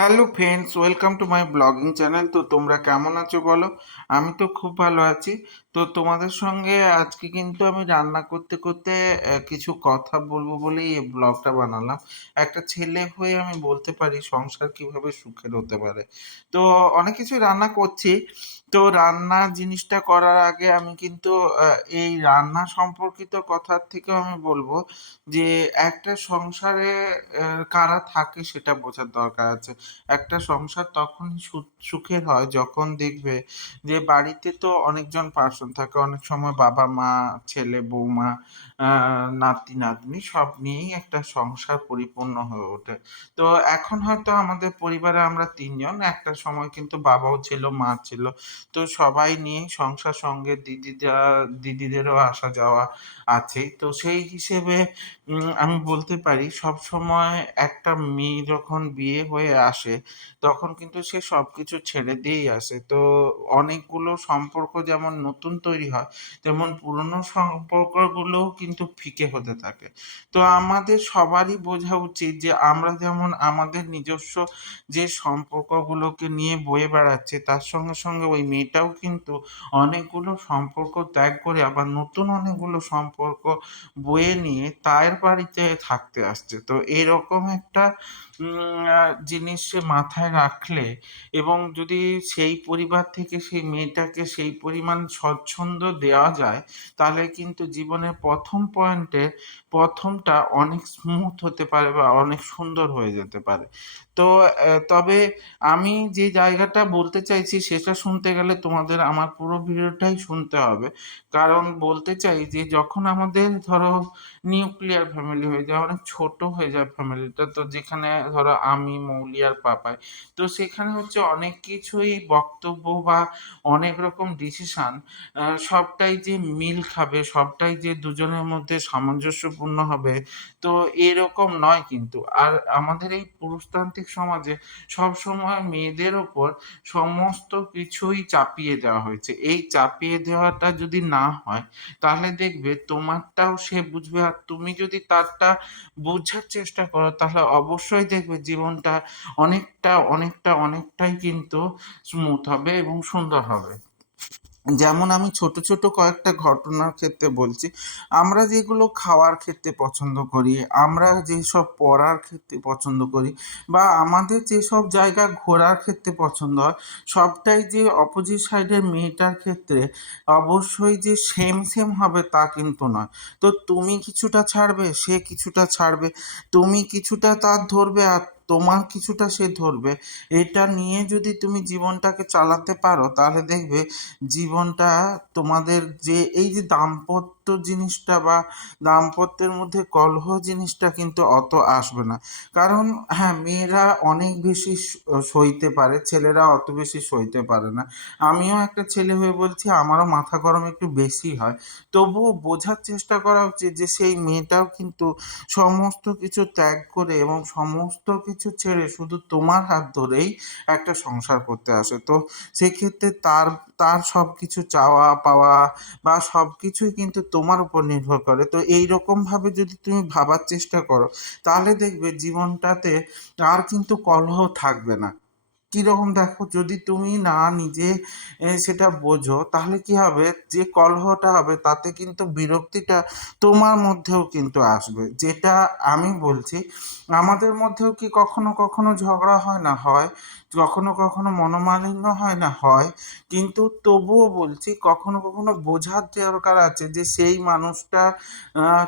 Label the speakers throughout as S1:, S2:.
S1: Hello friends, welcome to my blogging channel. তো তোমরা কেমন আছো বলো? আমি তো খুব ভালো আছি। তো তোমাদের সঙ্গে আজকে কিন্তু আমি রান্না করতে করতে কিছু কথা বলব বলেই এই ব্লগটা বানালাম। একটা ছেলে হয়ে আমি বলতে পারি সংসার কীভাবে সুখের হতে পারে। তো অনেক কিছু রান্না করছি। তো রান্না জিনিসটা করার আগে আমি কিন্তু এই রান্না সম্পর্কিত কথার থেকেও আমি বলব যে, একটা সংসারে কারা থাকে সেটা বোঝার দরকার আছে। একটা সংসার তখনই সু- সুখের হয় যখন দেখবে যে বাড়িতে তো অনেকজন পার্সন থাকে। অনেক সময় বাবা মা, ছেলে, বৌমা নাতি, নাতনি সব নিয়েই একটা সংসার পরিপূর্ণ হয়ে ওঠে। তো এখন হয়তো আমাদের পরিবারে আমরা তিনজন। একটা সময় কিন্তু বাবাও ছিল, মা ছিল। তো সবাই নিয়ে সংসার সঙ্গে দিদিরা দিদিদেরও আসা যাওয়া আছে। তো সেই হিসেবে আমি বলতে পারি সব সময় একটা মেয়ে যখন বিয়ে হয়ে আসে, তখন কিন্তু সে সবকিছু ছেড়ে দিয়েই আসে। তো অনেকগুলো সম্পর্ক যেমন নতুন তৈরি হয়, তেমন পুরনো সম্পর্কগুলোও কিন্তু ফিকে হতে থাকে। তো আমাদের সবারই বোঝা উচিত যে আমরা যেমন আমাদের নিজস্ব যে সম্পর্কগুলোকে নিয়ে বয়ে বেড়াচ্ছে, তার সঙ্গে সঙ্গে ওই মেয়েটাও কিন্তু অনেকগুলো সম্পর্ক ত্যাগ করে আবার নতুন অনেকগুলো সম্পর্ক বয়ে নিয়ে তার বাড়িতে থাকতে আসছে। তো এরকম একটা জিনিস সে মাথায় রাখলে এবং যদি সেই পরিবার থেকে সেই মেয়েটাকে সেই পরিমাণ স্বচ্ছন্দ দেওয়া যায়, তাহলে কিন্তু জীবনের প্রথম পয়েন্টে প্রথমটা অনেক স্মুথ হতে পারে বা অনেক সুন্দর হয়ে যেতে পারে। তো তবে আমি যে জায়গাটা বলতে চাইছি সেটা শুনতে গেলে তোমাদের আমার পুরো ভিডিওটাই শুনতে হবে। কারণ বলতে চাই যে যখন আমাদের ধরো নিউক্লিয়ার ফ্যামিলি হয়ে যায়, অনেক ছোট হয়ে যায় ফ্যামিলিটা তো যেখানে ধরো আমি মৌলি আর পাপাই তো সেখানে হচ্ছে অনেক কিছুই বক্তব্য বা অনেক রকম ডিসিশন সবটাই যে মিল খাবে, সবটাই যে দুজনের মধ্যে সামঞ্জস্যপূর্ণ হবে, তো এরকম নয় কিন্তু। আর আমাদের এই পুরুষতান্ত্রিক সমাজে সব সময় মেয়েদের ওপর সমস্ত কিছুই চাপিয়ে দেওয়া হয়েছে। এই চাপিয়ে দেওয়াটা যদি না হয়, তাহলে দেখবে তোমারটাও সে বুঝবে। আর তুমি যদি তারটা বোঝার চেষ্টা করো, তাহলে অবশ্যই দেখবে জীবনটা অনেকটা অনেকটা, অনেকটাই কিন্তু স্মুথ হবে এবং সুন্দর হবে। যেমন আমি ছোট ছোট কয়েকটা ঘটনার ক্ষেত্রে বলছি, আমরা যেগুলো খাওয়ার ক্ষেত্রে পছন্দ করি, আমরা যেসব পড়ার ক্ষেত্রে পছন্দ করি বা আমাদের যেসব জায়গা ঘোরার ক্ষেত্রে পছন্দ হয়, সবটাই যে অপোজিট সাইডের মেয়েটার ক্ষেত্রে অবশ্যই যে সেম সেম হবে তা কিন্তু নয়। তো তুমি কিছুটা ছাড়বে, সে কিছুটা ছাড়বে, তুমি কিছুটা তার ধরবে আর তোমার কিছুটা সে ধরবে। এটা নিয়ে যদি তুমি জীবনটাকে চালাতে পারো, তাহলে দেখবে জীবনটা তোমাদের যে এই যে দাম্পত্য জিনিসটা বা দাম্পত্যের মধ্যে কলহ জিনিসটা কিন্তু অত আসবে না। কারণ হ্যাঁ মেয়েরা অনেক বেশি সইতে পারে, ছেলেরা অত বেশি সইতে পারে না। আমিও একটা ছেলে হয়ে বলছি, আমারও মাথা গরম একটু বেশি হয়। তবুও বোঝার চেষ্টা করা উচিত যে সেই মেয়েটাও কিন্তু সমস্ত কিছু ত্যাগ করে এবং সমস্ত কিছু ছেড়ে শুধু তোমার হাত ধরেই একটা সংসার করতে আসে। তো সেক্ষেত্রে তার তার সব কিছু চাওয়া পাওয়া বা সব কিছুই কিন্তু তোমার উপর নির্ভর করে। তো এই রকমভাবে যদি তুমি ভাবার চেষ্টা করো, তাহলে দেখবে জীবনটাতে আর কিন্তু কলহ থাকবে না। কীরকম? দেখো, যদি তুমি না নিজে সেটা বোঝো, তাহলে কি হবে? যে কলহটা হবে, তাতে কিন্তু বিরক্তিটা তোমার মধ্যেও কিন্তু আসবে। যেটা আমি বলছি, আমাদের মধ্যেও কি কখনো কখনো ঝগড়া হয় না? হয়। কখনো কখনো মনোমালিন্য হয় না? হয়। কিন্তু তবুও বলছি, কখনো কখনো বোঝার দরকার আছে যে সেই মানুষটা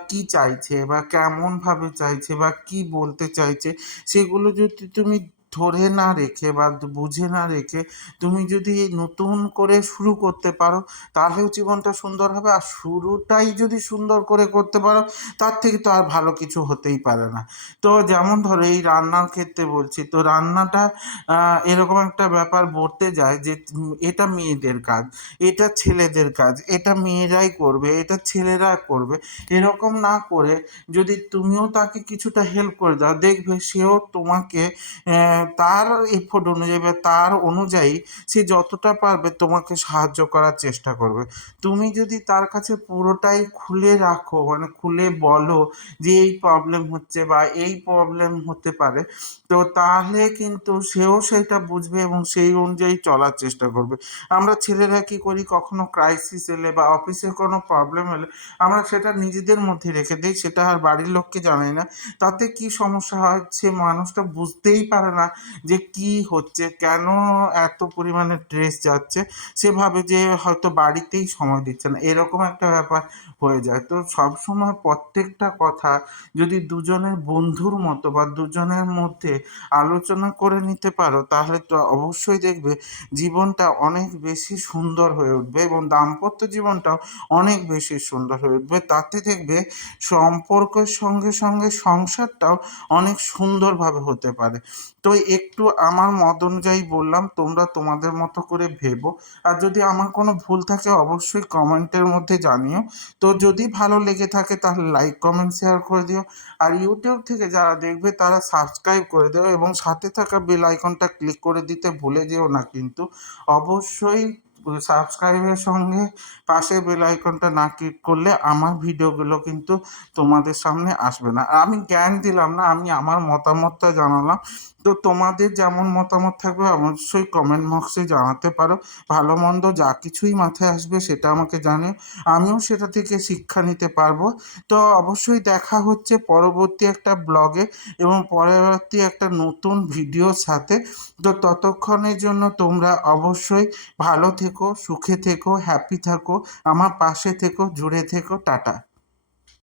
S1: কি চাইছে বা কেমন ভাবে চাইছে বা কি বলতে চাইছে, সেগুলো যদি তুমি ধরে না রেখে বা বুঝে না রেখে তুমি যদি নতুন করে শুরু করতে পারো, তাহলেও জীবনটা সুন্দর হবে। আর শুরুটাই যদি সুন্দর করে করতে পারো, তার থেকে তো আর ভালো কিছু হতেই পারে না। তো যেমন ধরো এই রান্নার ক্ষেত্রে বলছি, তো রান্নাটা এরকম একটা ব্যাপার বলতে যায় যে, এটা মেয়েদের কাজ, এটা ছেলেদের কাজ, এটা মেয়েরাই করবে, এটা ছেলেরা করবে। এরকম না করে যদি তুমিও তাকে কিছুটা হেল্প করে দাও, দেখবে সেও তোমাকে তার এফোর্ট অনুযায়ী বা তার অনুযায়ী সে যতটা পারবে তোমাকে সাহায্য করার চেষ্টা করবে। তুমি যদি তার কাছে পুরোটাই খুলে রাখো মানে খুলে বলো যে এই প্রবলেম হচ্ছে বা এই প্রবলেম হতে পারে, তো তাহলে কিন্তু সেও সেটা বুঝবে এবং সেই অনুযায়ী চলার চেষ্টা করবে। আমরা ছেলেরা কি করি? কখনো ক্রাইসিস এলে বা অফিসে কোনো প্রবলেম এলে আমরা সেটা নিজেদের মধ্যে রেখে দিই, সেটা আর বাড়ির লোককে জানাই না। তাতে কি সমস্যা হয়? সে মানুষটা বুঝতেই পারে না যে কি হচ্ছে, কেন এত পরিমাণে ড্রেস যাচ্ছে, সে ভাবে যে হয়তো বাড়িতেই সময় দিচ্ছে না, এরকম একটা ব্যাপার হয়ে যায়। তো সবসময় প্রত্যেকটা কথা যদি দুজনের বন্ধুর মতো বা দুজনের মধ্যে আলোচনা করে নিতে পারো, তাহলে তো অবশ্যই দেখবে জীবনটা অনেক বেশি সুন্দর হয়ে উঠবে এবং দাম্পত্য জীবনটাও অনেক বেশি সুন্দর হয়ে উঠবে। তাতে দেখবে সম্পর্কের সঙ্গে সঙ্গে সংসারটাও অনেক সুন্দরভাবে হতে পারে। তো একটু আমার মত অনুযায়ী বললাম, তোমরা তোমাদের মতো করে ভেবো। আর যদি আমার কোনো ভুল থাকে, অবশ্যই কমেন্টের মধ্যে জানিও। তো যদি ভালো লেগে থাকে, তাহলে লাইক কমেন্ট শেয়ার করে দিও। আর ইউটিউব থেকে যারা দেখবে, তারা সাবস্ক্রাইব করে দিও এবং সাথে থাকা বেল আইকনটা ক্লিক করে দিতে ভুলে যেও না কিন্তু। অবশ্যই সাবস্ক্রাইবের সঙ্গে পাশে বেল আইকনটা না ক্লিক করলে আমার ভিডিওগুলো কিন্তু তোমাদের সামনে আসবে না। আমি জ্ঞান দিলাম না, আমি আমার মতামতটা জানালাম। তো তোমাদের যেমন মতামত থাকবে, অবশ্যই কমেন্ট বক্সে জানাতে পারো। ভালো মন্দ যা কিছুই মাথায় আসবে সেটা আমাকে জানিও। আমিও সেটা থেকে শিক্ষা নিতে পারব। তো অবশ্যই দেখা হচ্ছে পরবর্তী একটা ব্লগে এবং পরবর্তী একটা নতুন ভিডিওর সাথে। তো ততক্ষণের জন্য তোমরা অবশ্যই ভালো থেকো, সুখে থেকো হ্যাপি থাকো, আমার পাশে থেকো, জুড়ে থেকো, টাটা।